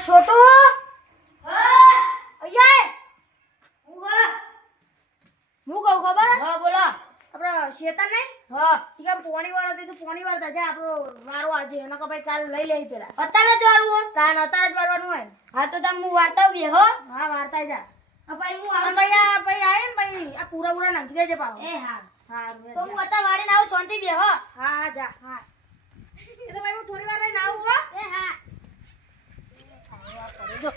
છોટુ હા અહીંયા હું હા હું કહું ખબર હા બોલો આપણે શેતા નહીં હા ઈ કામ પોણી વાળો તે તું પોણી વાળતા જા આપણો વારો આજે એનો કે ભાઈ કાલ લઈ લેવી પેલા અત્યારે જ વાળું તાન અત્યારે જ વારવાનું હોય ને. હા તો તમે હું વાર્તા બે હો હા વારતા જા ભાઈ હું અને આવું ભાઈ આ ભાઈ આયે ને ભાઈ આ પૂરા પૂરા નાખી દેજે પાછો એ હા હા તો હું અત્યારે વાળીને આવું શાંતિ બે હો હા હા જા હા એ તો ભાઈ હું થોડી વાર રહીને આવું હો એ હા જો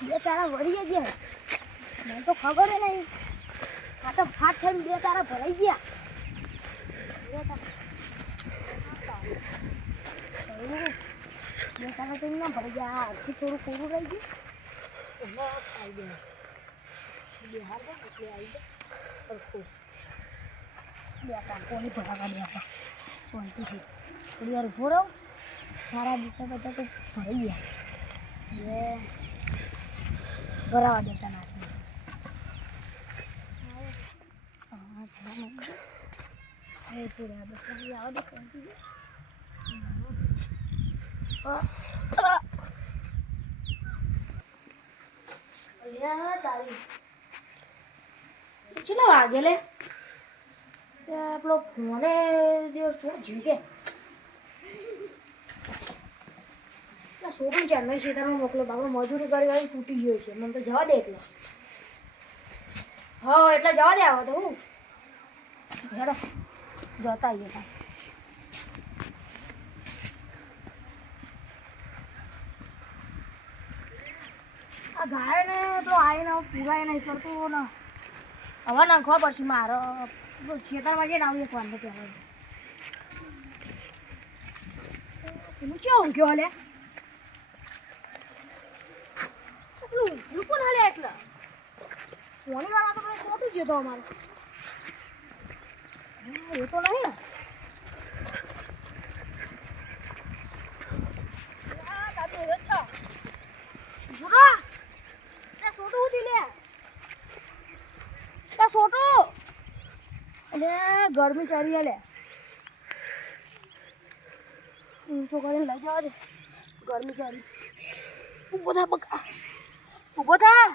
બે તારા વળી ગયા મને તો ખબર નહીં આ તો ફાટ થઈને બે તારા ભરાઈ ગયા બે તારા તો ના ભરાઈ ગયા આથી થોડું કોરું રહી ગયું એટલે આવી ગયા બિહાર ગયા એટલે આવી ગયા સરખું બે કોની ભરાવા દે હતા શાંતિથી થોડી વાર ઉભો રહો સારા બીજા બધા તો ભરાઈ ગયા બે ભરાવા દેતા નાખી એ પૂરા બસ આવો દે શાંતિ ચલો વાગે લે આપણો ફોને દિવસ જીકે છોકરી ચાર શેતારમાં મોકલો બાપડો મજૂરી કરી વાળી તૂટી ગયો છે મને તો જવા દે એટલે હા એટલે જવા દે આવો તો હું હેડો જતા આવીએ તા આ ગાય ને તો આવીને પૂરાય નહીં કરતું ને હવે નાખવા પડશે મારે ખેતરમાં જઈને આવું એક વાંધો કહેવાય એનું કેવું ગયો લે બિલકુલ હાલે એટલે સોની વાળા તો મને સોંપી ગયો તો અમારે એ તો નહીં ને ગરમી ચડી લે ઊંચો કરીને લઈ જવા દે ગરમી ચડી ઊભો થા બકા ઊભો થા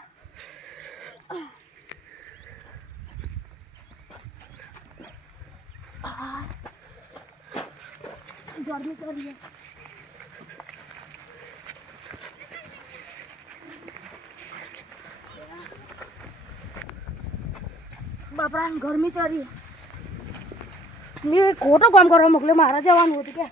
ગરમી ચડી બાપરા ગરમી ચડી મેં ખોટો કામ કરવા મોકલ્યો મારે જવાનું હતું કે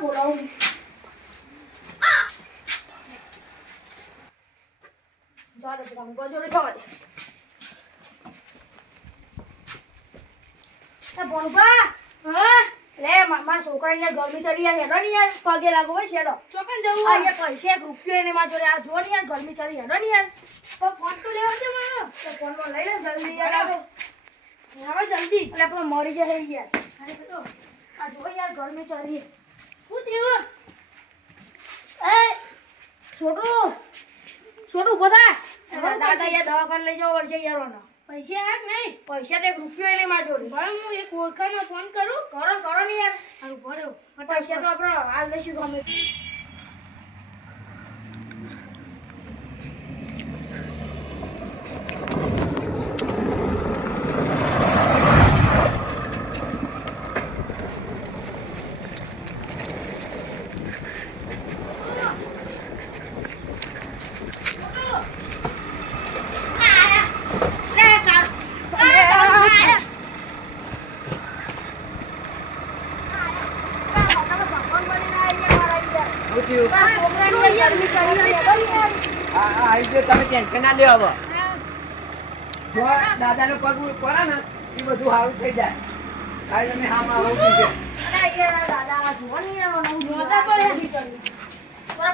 બોલાવું ચાલે જોડે જવા દે ભણવા હા લે મારા છોકરાને ગરમી ચડી યાર હેડો ને યાર પગે લાગો હોય છેડો ચોકન જવું આ પૈસે રૂપિયો એને માં જોડે આ જો ને યાર ગરમી ચડી હેડો ને યાર તો ફોન તો લેવા દે મારો તો ફોન લઈ લે જલ્દી યાર હવે જલ્દી એટલે આપણે મરી જાય યાર તો આ જો યાર ગરમી ચડી શું થયું એ છોટું ઉભો થા દાદા યાર દવાખાને લઈ જાવ વર્ષે યાર પૈસા હાક નહીં પૈસા તો એક રૂપિયો એને માં જોડી બરાબર હું એક ઓળખાણમાં ફોન કરું કરો ને યાર હારું ભર્યો પૈસા તો આપણે હાલ લઈશું ગમે તમે ટેન્શન ના લ્યો હવે જો દાદાનો પગ કરો ને એ બધું સારું થઈ જાય આ તમે હા માં દાદા જુઓ ને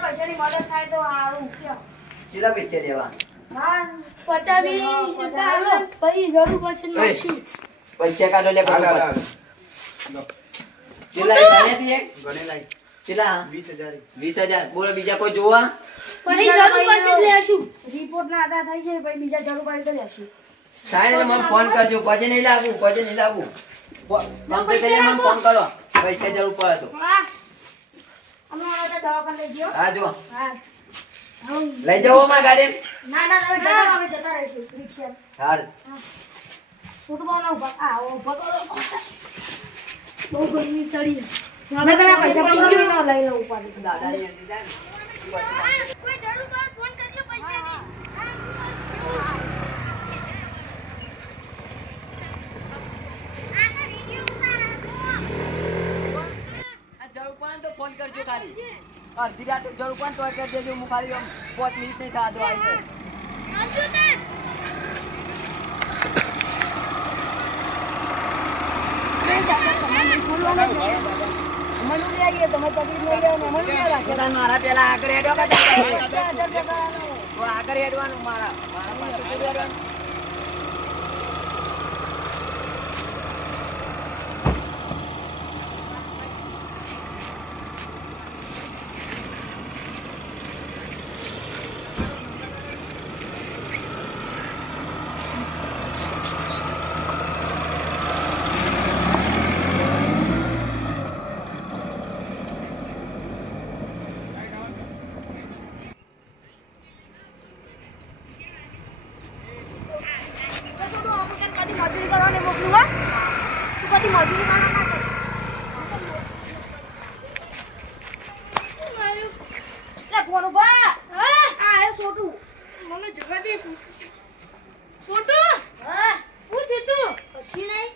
પૈસાની મદદ થાય તો સારું કેટલા પૈસા લેવા હા 50 રૂપિયા આલો. પછી જરૂર પડશે ને ઓય. નાખશું. પૈસા કાઢો લે હાલ, હાલ, બરોબર. હાલ. કેટલા તને દીએ? ગણે લાઈ. કેટલા 20,000. 20,000 બોલો બીજા કોઈ જોવા પછી જરૂર પડશે જ લેશું. રિપોર્ટના આધાર થાય છે પછી બીજા જરૂર પડે તો લેશું. સાહેબ મને ફોન કરજો પછી નહીં લાગવું કમ્પ્લીટ મને ફોન કરો પૈસા જરૂર પડે તો હા હમણાં આનો તો દવાખાને લઈ ગયો. હા જો હા લઈ જાઓ મારા ગાડી ના ના તમે જતા રહો, અમે જતા રહીશું રિક્ષા. હાર છૂટવાનો ઉભા આ ઉભા કરો. બહુ ગરમી ચડી છે. હવે તમે પૈસા પણ લઈ લો લઈ લો ઉપાડી. દાદા કોઈ જરૂર પડે ફોન કરજો પૈસાની. જરૂર પડે તો ફોન કરજો ખાલી અડધી રાતે જરૂર પડે તો કરી દેજો હું ખાલી 5 મિનિટ નહીં થવા દો આવી જાય મારા પેલા આગળ હેડો આગળ હેડવાનું મારા પાસે હેડવાનું મજૂરી કરવાને મોકલું હા તું કદી મજૂરી કરવા ના કર. લે ફોન ઉભા આ આયો છોટું મને જવા દે. છોટું હા હું થયું તું કશું નહીં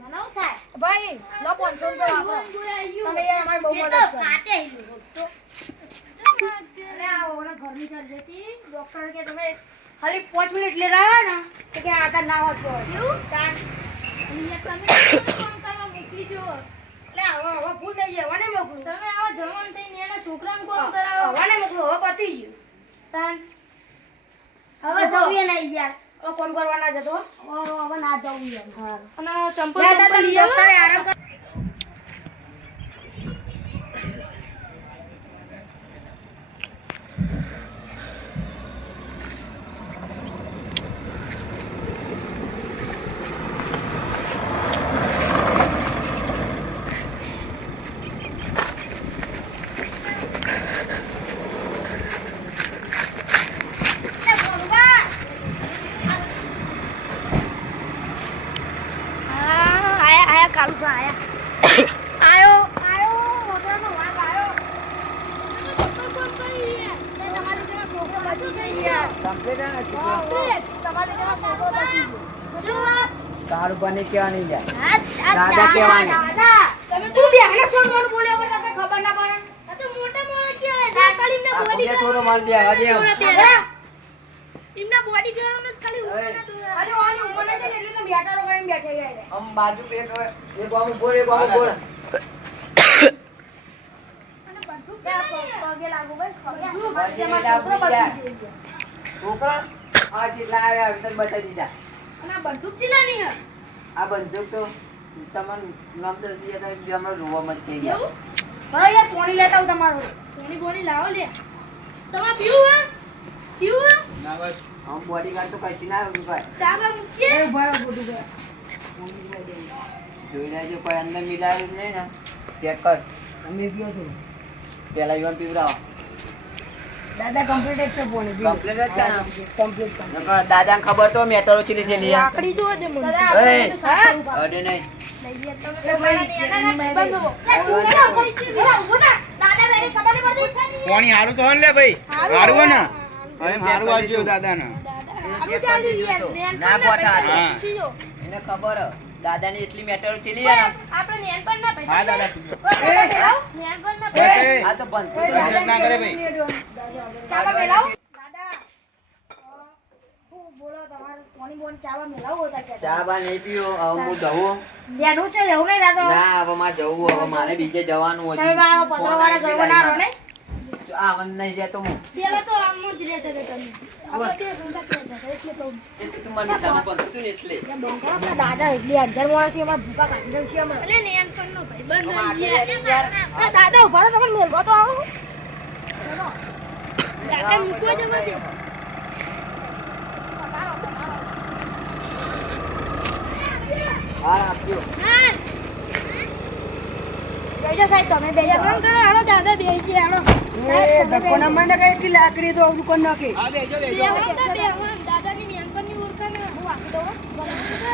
મને હું થાય ભાઈ લો 500 રૂપિયા વાપરો. તમે યાર અમારી બહુ એ મદદ તો કરો. ખાતે તો અરે આ ઓલા ઘરની ચાલી જતી ડોક્ટર કે તમે ખાલી 5 મિનિટ લેરા આવો ને તો કે આટા ના વાંચો એવું તાર અહીંયા તમે કામ કરવા મોકલી જો. એટલે હવે ભૂલ થઈ જાય હવે મોકલું તમે આવા જવાન થઈને એના છોકરાને કોમ કરાવો. હવે મોકલું હવે પતી ગયું તાન હવે જવું નહીં યાર. હવે કોણ કરવાના જતો હવે ના જવું યાર. હા અને ચંપલ લે ચંપલ લઈ આવો. ડોક્ટરે આરામ કર આયા કાળુભા આયા વગરનો વાઘ આયો તે તમારી જેવા છોકરો બચી ગઈ યાર કમ્પ્લીટ ને તમારી જેવા છોકરો બચી ગયો તારું બને કેવા નહીં જાય હા દાદા કહેવાના દાદા તમે તું બેહને સોનવાનું બોલ્યો વગર તમને ખબર ના પડે આ તો મોટા મોટા કહેવાય. દાતાલીમને આ બોડી પગે થોડો માલ બે હવા દે અરે એમના બોડી ગાર્ડમાં ખાલી ઉભા દોરા. અરે ઓની ઉંમર નથી ને એટલે તો બેટારો કરીને બેઠે ગયા આમ બાજુ એક આમ બોલ એક આમ બોલ અને બંદૂક પગે લાગુ બસ પગે પગે લાગુ છોકરો યાર. બચી ગયો છોકરા આ જેટલા આવ્યા હવે તને બતાવી દીધા અને આ બંદૂક ચીલાની હે. આ બંદૂક તો તમને નામ તો દીધા તમે બી હમણાં રોવા મત થઈ ગયા એવું? હવે યાર પાણી લેતા હું તમારું બોડી બોડી લાવો લે. તમારે પીવું હે? પીવું હે? ના બસ. આમ બોડીગાર્ડ તો કશી ના આવ્યું ભાઈ ચા બા મૂકીએ? જોઈ લેજો કોઈ અંદર મિલાયેલું જ નહીં ને ચેક કર પેલા યુવાન પીવડાવો દાદા કમ્પ્લીટ છે પોણી કમ્પ્લીટ જ છે ને નકર દાદાને ખબર તો મેટરો ચીલી છે નહીં આકડી જોવો દે મને. દાદા અડે નહીં દાદા બેડી ખબર નહીં પડતી પાણી હારું તો હોય ને લે ભાઈ હારું હોય ને હવે હારું આવજો દાદાને એ check કરી દીધું તો. ના ગોઠા હતો. હા. પીજો. એને ખબર દાદાની એટલી મેટરો ચીલી છે ને આપણે નેનપણ ના ભાઈ. હા દાદા પીજો. નેનપણ ના એ, ભાઈ. એ, આ તો બનતું તો મહેનત ના કરે ભાઈ ચાવા મેલાવ દાદા હું બોલો તમારે પાણી બોન ચાવા મેલાવ હોતા કે ચા બા નહીં પીવો હવે હું જવું બેનું છે એવું નહીં દાદા ના હવે મારે જવું હવે મારે બીજે જવાનું તમે બા પતરા વાળા ગરબા ના રહો ને આવન નહીં જતો હું પેલા તો આમ જ રહેતા હતા તમે. આપણે બે સંગાત રહેતા હતા, એટલે કહું. એ તું મને સામે પડતું હતું ને એટલે એટલે બંકો આપણા દાદા એટલી 1000 માણસ એમાં ભૂકા કાઢી દઉં છે અમે. અરે ને એમ કરનો ભાઈ બંધ તમારે યાર. યાર આ દાદા ઉભા રહો, તમને મેલવા તો આવો. દાદા મૂકવા જવા દે. હા આપજો હા, બેજો સાહેબ, તમે બેજો. એમ કરો હાલો દાદા બેસી જાય હાલો. ધક્કો ના મારને બેહો તો બેહો. દાદાની મેનપણની ઓળખાણ હું આપી દઉં હો. બરાબર છે?